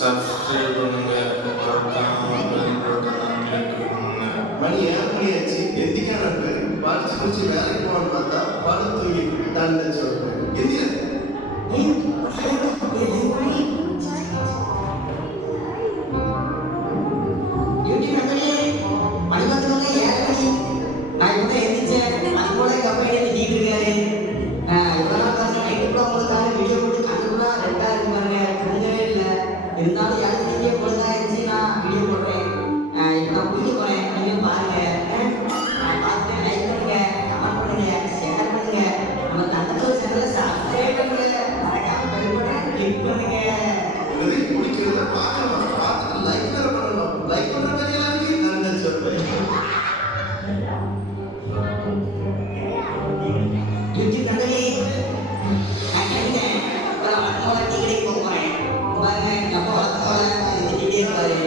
Subscribe பண்ணுங்க, மணி 7 மணி ஆச்சு. எந்திக்கான படிச்சு முடிச்சு வேலைக்கு போகணும்னு பார்த்தா படம் தூங்கி தான் சொல்றேன். எந்திர இருந்தாலும் யாரும் நீங்க பொழுதாயிருச்சு நான் வீடியோ போடுறேன். இப்போ நான் குளிக்க போறேன், நீங்க பாருங்க. பார்த்துட்டு லைக் பண்ணுங்க, கமெண்ட் பண்ணுங்க, ஷேர் பண்ணுங்க, நம்ம தண்டத்தோட சேனலை சப்ஸ்கிரைப் பண்ணுங்க, மறக்காம பெல் பட்டனை கிளிக் பண்ணுங்க. குளிக்கிறத பார்த்துட்டு லைக் பண்ணணும். லைக் பண்ற மாதிரி எல்லாரும் நான் சொல்றேன். யூடியூப் நண்பர்களே, நான் கேட்டேன் வழக்கமாக டீ கடைக்கு போக போறேன். பாருங்க நம்ம வழக்கமாக திட்டிகிட்டே இருப்பாரு.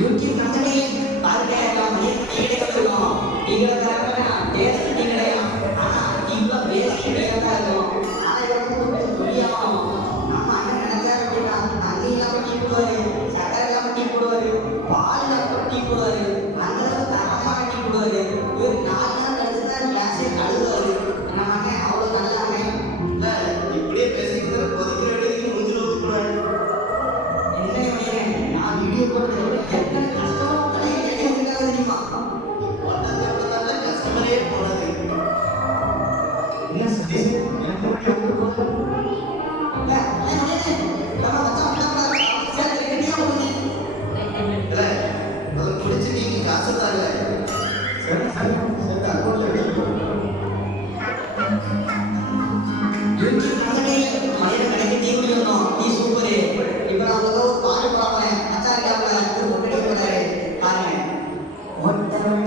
யூடியூப் நண்பர்களே, பாருங்க நாம் டீ கடைக்கு போவோம். டீ கடை தரப்பனா டேஸ்ட் டீ கடையா? ஆனா இவ்வளோ வேஸ்ட் டீயாக தான் இருக்கும். ஆனா இவங்க புரியாம நம்ம அண்ணன் நினைச்சாரு அப்படின்னா தண்ணி இல்லாம டீ போடுவாரு, சக்கரை இல்லாம டீ போடுவாரு, பால் இல்லாம டீ போடுவாரு, அந்த அளவுக்கு தரமான டீ போடுவாரு. ஒரு 4 நாள் கழிச்சு தான் கிளாஸே கழுவுவாரு. நம்ம அண்ணன் அவ்வளோ நல்லாங்க. இல்ல இப்படியே பேசிக்கிட்டு கொதிக்கிற வேலைக்கு மூஞ்சில ஊத்திடுவாரு. என்ன நான் வீடியோ போடுறது எத்தனை கஷ்டம் தெரியுமா? கஸ்டமரே போனது என்ன சதீஷ், எனக்கு வீடியோ போடுறது குடிச்சு நீங்க காசு தாங்க. பாருங்க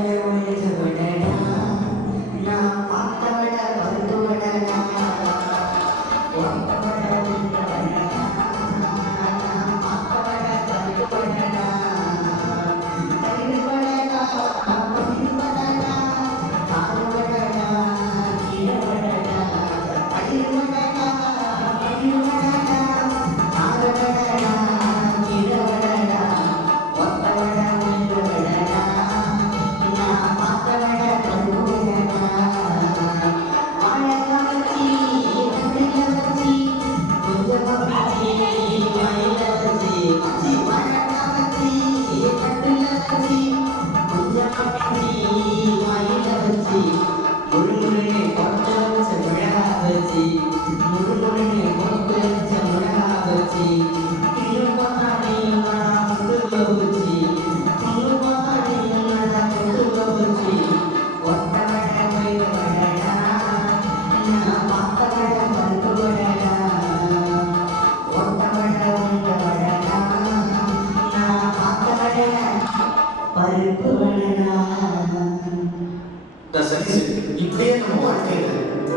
சதீஷ், இப்படியே நம்ம வாழ்க்கையில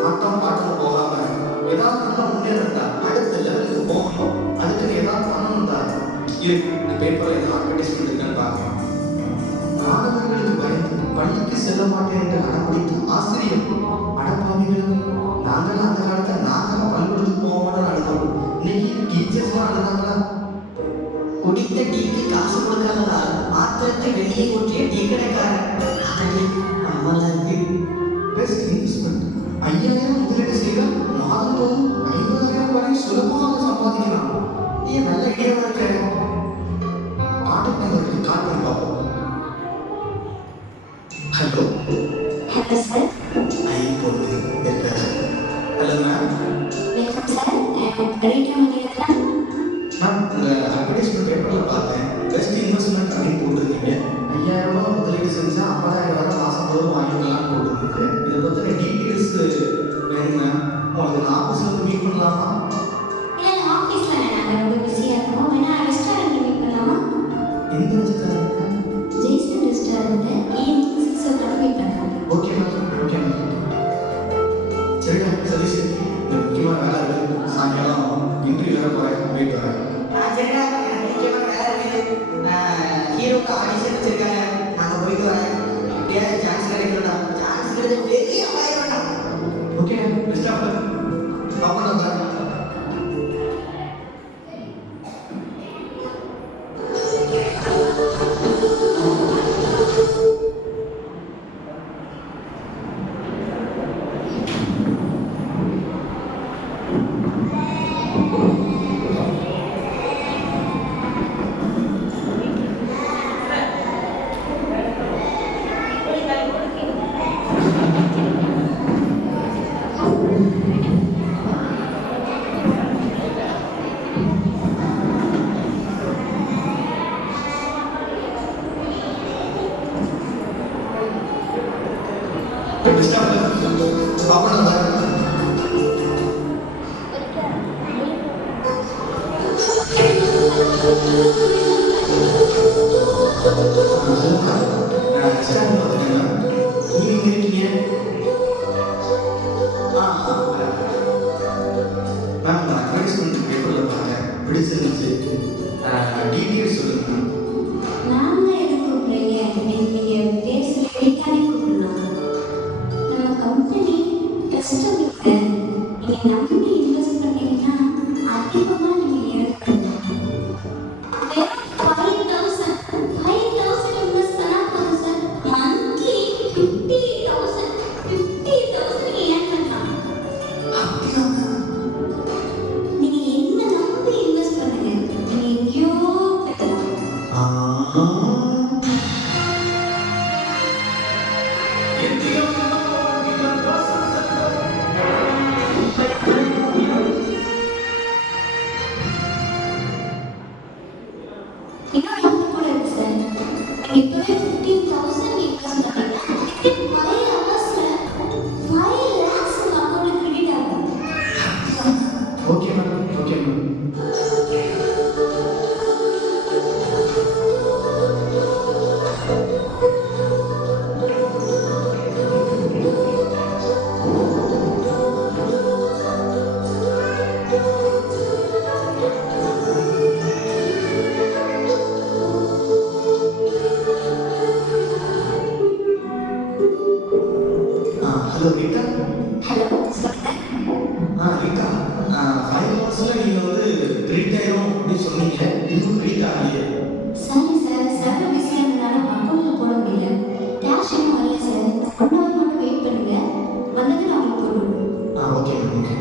ஆட்டம் பாட்டம் போகாம ஏதாவது நல்லா முன்னேறா அடுத்த லெவலுக்கு போகணும். அதுக்கு ஏதாவது பண்ணணும்டா. இந்த பேப்பர்ல ஏதாவது அட்வர்டைஸ்மெண்ட் இருக்கான்னு பார்க்கலாம். மாணவர்களுக்கு பயந்து பள்ளிக்கு செல்ல மாட்டேன் என்று அடம்பிடித்து ஆசிரியர் அடப்பாவிகள். நாங்களாம் அந்த காலத்துல நாங்க பள்ளிக்கூடத்துக்கு போவோம்னு அழுதோம். இன்னைக்கு டீச்சர்ஸ்லாம் அழுதாங்களா? குடித்த டீக்கு காசு கொடுக்காததால் ஆத்திரத்தை வெளியே ஊற்றிய டீ கடைக்காரன். பெஸ்ட் இன்வெஸ்ட்மெண்ட் 5000 முதலீடு செய்தால் மாதந்தோறும் 50,000 வரை சுலபமாக சம்பாதிக்கலாம். நீ நல்ல ஐடியாவா இருக்க. கான்டாக்ட் நம்பருக்கு கால் பண்ணி பார்ப்போம். Hello hello sir. ஐபோன் இருக்காரு. Hello ma'am. Welcome sir. Rita மணியெல்லாம் மேம், உங்கள் அட்வர்டைஸ்மெண்ட் பேப்பரில் பார்த்தேன். பெஸ்ட் இன்வெஸ்ட்மெண்ட் அப்படின்னு போட்டிருக்கீங்க. 5000 ரூபாய் முதலீடு செஞ்சால் 50,000 வரை மாதம் தோறும் வாங்கிக்கலாம்னு போட்டிருக்கு. இதை பற்றின டீட்டெயில்ஸ் வேணும் மேம். உங்களுக்கு நான் ஆஃபீஸில் வந்து மீட் பண்ணலாமா? இல்லை ஆஃபீஸில் நாங்கள் ரொம்ப பிஸியாக இருக்கோம். வேணா ரெஸ்டாரண்ட்டில் மீட் பண்ணலாமா? எந்த restaurant? Jason restaurant evening 6 o'clock meet பண்ணலாம். Okay ma'am, okay ma'am. சரிடா சதீஷ், இந்த முக்கியமான வேலை இருக்குது. சாயங்காலம் இன்டர்வியூ வேறு போகிறேன். வெயிட் வரேன். சரிடா, எனக்கு முக்கியமான வேலை இருக்குது. ஹீரோக்கு ஆடிஷன் வச்சிருக்காங்க. நாங்கள் போயிட்டு வரேன். எப்படியா சான்ஸ் கிடைக்கணும்டா. சான்ஸ் கிடைச்ச பெரிய ஆயிரம்டா. Okay best of luck. பார்ப்போம் சார். Best of luck. பார்ப்போம் சார். நாங்கள் எதுக்கு கூப்பிடுறீங்க? நீங்கள் பேசுகிற ரீட்டானே கூப்பிடலாம். நம்ம கம்பெனி கஸ்டமருக்கு நீங்கள் நம்பி இன்வெஸ்ட் பண்ணீங்கன்னா அதிகமாக நீங்கள் எடுக்கணும். வெறும் 5,000 இன்வெஸ்ட் பண்ணால் போதும் சார். மந்த்லி 50,000 நீங்கள் ஏர்ன் பண்ணலாம். நீங்கள் என்ன நம்பி இன்வெஸ்ட் பண்ணுங்க. நீங்கள் எங்கேயோ போய்க்கலாம். இன்னொரு ஆஃபர் கூட இருக்கு சார். நீங்கள் இப்போவே 15,000 இன்வெஸ்ட் பண்ணீங்கன்னா within 5 hours-ல 5 lakhs உங்கள் அக்கௌண்ட்டில் கிரெடிட் ஆகும். Okay ma'am, okay ma'am. Hello Rita. Hello சொல்லுங்க. ரீட்டா, 5 ஹவர்ஸில் நீங்கள் வந்து 3,000 அப்படின்னு சொன்னீங்க. இன்னும் ரீட் ஆகலையே. சாரி சார், சர்வர் பிஸியாக இருந்தனால அக்கௌண்ட்டில் போட முடியல. கேஷ் இன்னும் வரல சார். 1 hour மட்டும் வெயிட் பண்ணுங்க. வந்தது நான் உங்களுக்கு போடுவேன். Okay ma'am, okay.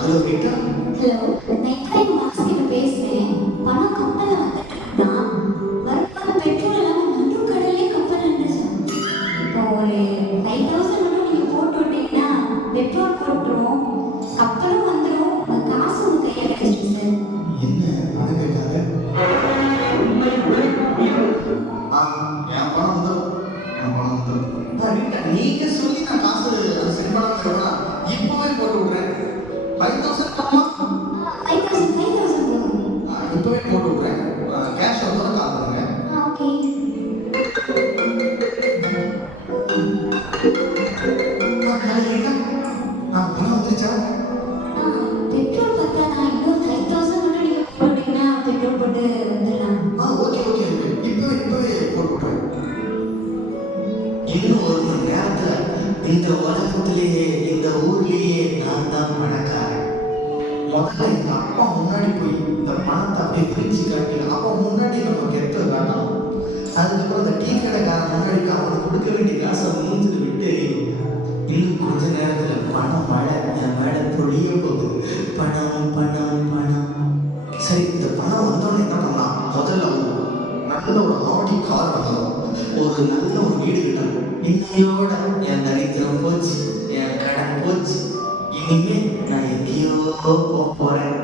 Hello Rita. Hello, நான் இப்ராஹிம் பாக்ஸ் கிட்ட பேசுகிறேன். பணம் கப்பலில் வந்துட்டு இருக்குன்னா வருமானம் பெட்ரோல் இல்லாமல் நடுக்கடலே கப்பல் நின்றுச்சு. இப்போ ஒரு 5,000 மட்டும் நீங்கள் போட்டு விட்டீங்கன்னா பெட்ரோல் போட்டுரும், கப்பலும் வந்துடும், உங்கள் காசு உங்கள் கையில் கிடைச்சிடும் சார். என்ன பணம் கேட்டாங்க? என் பணம் வந்துடும், என் பணம் வந்துடும். ரீட்டா, நீங்கள் சொல்லி நான் காசு சென்ட் பண்ணாமல் இப்போவே போட்டு விட்றேன். 5,000 கம்மா. 5,000 போதும். முதல்ல எங்க அப்பா முன்னாடி போய் இந்த பணத்தை அப்படியே பிரிச்சு காட்டி அப்பா முன்னாடி நம்ம கெட்ட காட்டலாம். அதுக்கப்புறம் அந்த டீ கடைக்காரன் முன்னாடி அவனுக்கு கொடுக்க வேண்டிய காசை மூஞ்சிட்டு விட்டு இன்னும் கொஞ்ச நேரத்துல பணம் மழை என் மேல பொழிய போகுது, பணம் பணம் பணம். சரி, இந்த பணம் வந்தோடனே என்ன பண்ணலாம்? முதல்ல நல்ல ஒரு ஆடி கார் வாங்கணும், ஒரு நல்ல ஒரு வீடு கட்டணும். இன்னையோட என் தரித்திரம் போச்சு, என் கடன் போச்சு, இனிமே நான் எங்கேயோ போறேன்.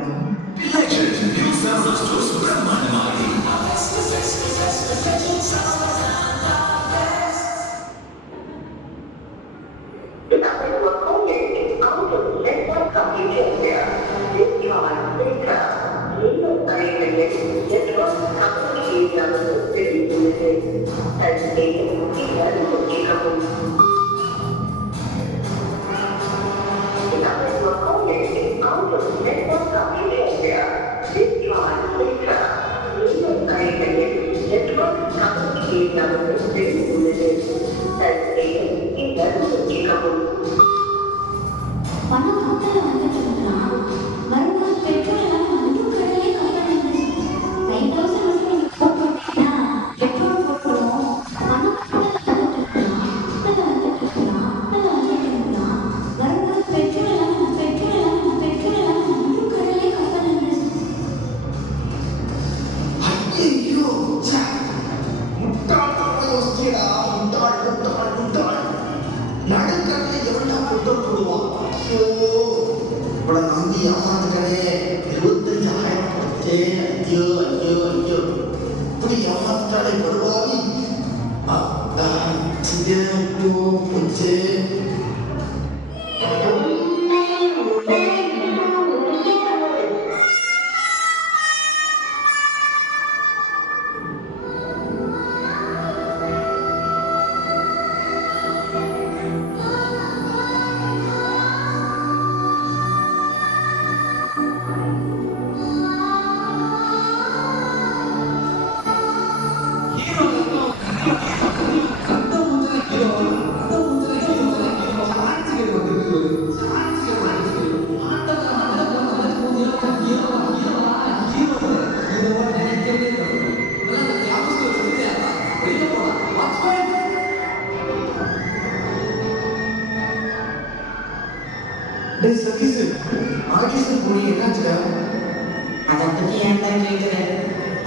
The number you are calling is out of network coverage area. Please try later. Please arrange network coverage area very limited. And stay in the The number you are calling is out of network coverage area. Please try later. Please arrange network coverage area very limited. And stay in the பணம் கப்பல்ல வந்துட்டு இருக்கலாம், மறுநாள் petrol இல்லாம நடுவு கடலே கப்பல் நின்றுச்சு. 5,000 மட்டும் நீங்க போட்டீங்கன்னா பெட்ரோல் போட்டுருவோம். பணம் கப்பல்ல வந்துட்டு இருக்கலாம், மறுநாள் பெட்ரோல் இல்லாம நடுவு கடலே கப்பல் நின்றுச்சு. ஐயோ, முட்டாள் யோசிச்சா முட்டாள் நடுக்கடலை எவன்டா பெட்ரோல் போடுவான்? ஐயோ, இவளை நம்பி ஏமாந்துட்டனே, 25,000 கொடுத்தே. ஐயோ ஐயோ ஐயோ, இப்படி ஏமாந்துட்டாலே வருவாவி. போச்சு. டேய் சதீஷ், ஆடிஷன் போய் என்னாச்சுடா? அதை பத்தி ஏன்டா கேட்குறேன்?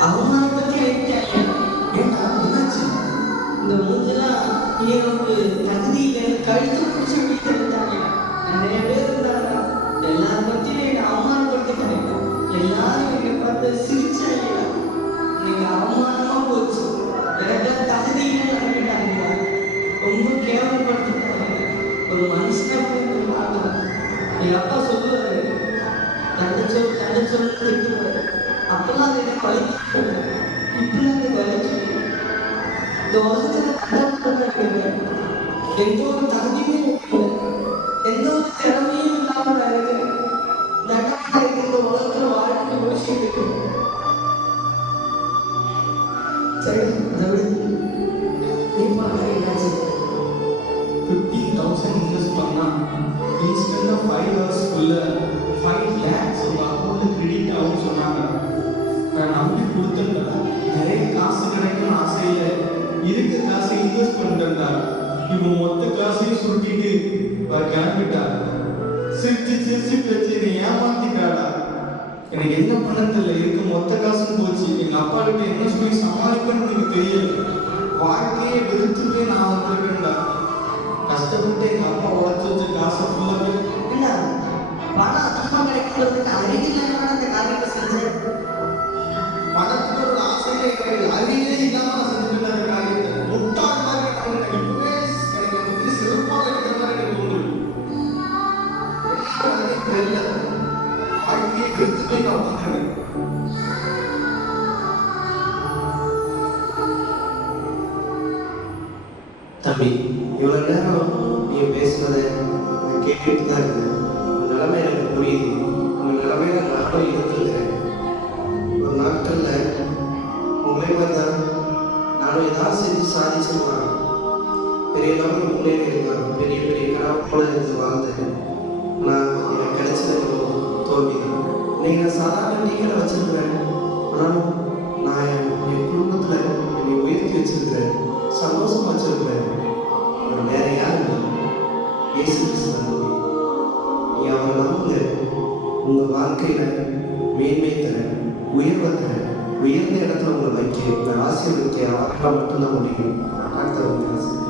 அவமானம் பத்தி எனக்கு தெரியும். ஏண்டா என்னாச்சு? இந்த மூஞ்செல்லாம் எனக்கு தகுதி இல்லைன்னு கழுத்து பிடிச்சி வீட்டுட்டாங்க. நிறைய பேர் இருந்தாங்க, எல்லாரும் பத்தியும் என்னை அவமானப்படுத்திட்டாங்க. எல்லாரும் என்னை பார்த்து சிரிச்சாங்க. நீங்க அவமானமா போச்சு, எனக்கு தகுதி இல்லைன்னு சொல்லிட்டாங்க. ரொம்ப கேவலப்படுத்திட்டாங்க. ஒரு மனுஷனை போய் பார்க்கலாம். எங்க அப்பா சொல்லுவாரு, தண்டச்சொல் திட்டுவாரு. அப்பெல்லாம் அது எனக்கு பழிச்சு, இப்பெல்லாம் அது பழிச்சு. இந்த உலகத்துல கண்டப்படுறேன், எந்த ஒரு தகுதியுமே இல்லை, எந்த ஒரு திறமையும் இல்லாம நான் இருக்கேன். இந்த உலகத்துல வாழ்க்கை யோசிச்சுட்டு சரி, அதை விட நீ பார்க்க என்னாச்சு? 15,000 இன்வெஸ்ட் பண்ணா இன்ஸ்டன்டா 5 ஹவர்ஸ்க்குள்ள 5 lakhs உங்க அக்கௌண்ட்ல கிரெடிட் ஆகும் சொன்னாங்க. நான் நம்பி கொடுத்தேன்டா. நிறைய காசு கிடைக்கும்னு ஆசையில இருக்க காசை இன்வெஸ்ட் பண்ணிட்டேன்டா. இவன் மொத்த காசையும் சுருட்டிட்டு கிளம்பிட்டா. சிரிச்சு சிரிச்சு பேச்சு என்னை ஏமாத்திட்டாடா. எனக்கு என்ன பண்ண தெரியல, இருக்க மொத்த காசும் போச்சு. எங்க அப்பா கிட்ட என்ன சொல்லி சமாளிப்பேன்னு எனக்கு தெரியல. வாழ்க்கையை வெறுத்து போய் நான் வந்திருக்கேன்டா. கஷ்டப்பட்டு எங்க அப்பா உழைச்சு வச்ச காசை ஃபுல்லாக இல்ல, பணம் அதிகமா கிடைக்கிறதுக்கு அறிவில்லாம அந்த காரியத்தை செஞ்சேன். பணத்துக்கு ஒரு ஆசையே கிடையாது, அறிவே இல்லாம நான் செஞ்சுட்டு அந்த காரியத்தை முட்டாள் மாதிரி எனக்கு இப்பவே எனக்கு வந்து சிறப்பாக இருக்கிற மாதிரி எனக்கு தோணுது. தெரியல, வாழ்க்கையை வெறுத்து போய் நான் உட்காந்துருக்கேன். தம்பி, இவ்வளோ நேரம் நீ பேசுனதை நான் கேட்டுட்டு தான் இருந்தேன். உன் நிலைமை எனக்கு புரியுது. உன் நிலைமையில நானும் இருந்துருக்கிறேன். ஒரு நாட்களில் உங்களே மாதிரி தான் நானும் ஏதாவது செஞ்சு சாதிச்சிருவாங்க. பெரிய லெவலில் முன்னேறி இருக்காங்க. பெரிய பெரிய கனவோட இருந்து வாழ்ந்தேன். நான் எனக்கு கிடைச்சது தோல்வி தான். இன்னைக்கு நான் சாதாரண டீக்கடை வச்சிருக்கிறேன், ஆனாலும் நான் என் குடும்பத்தில் என்னை உயர்த்தி வச்சிருக்கிறேன், சந்தோஷமா வச்சிருக்கிறேன். அவர் வேற யாரும் இல்லை, இயேசு கிறிஸ்து நம்பி நீ அவரை நம்புங்க. உங்கள் வாழ்க்கையில் மேன்மை தர, உயர்வை தர, உயர்ந்த இடத்துல உங்களை வைக்க, உங்களை ஆசீர்வதிக்க அவரால் மட்டும்தான் முடியும். கர்த்தர் உங்களை ஆசீர்வதிப்பார்.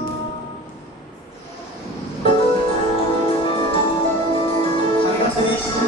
Hi, guys.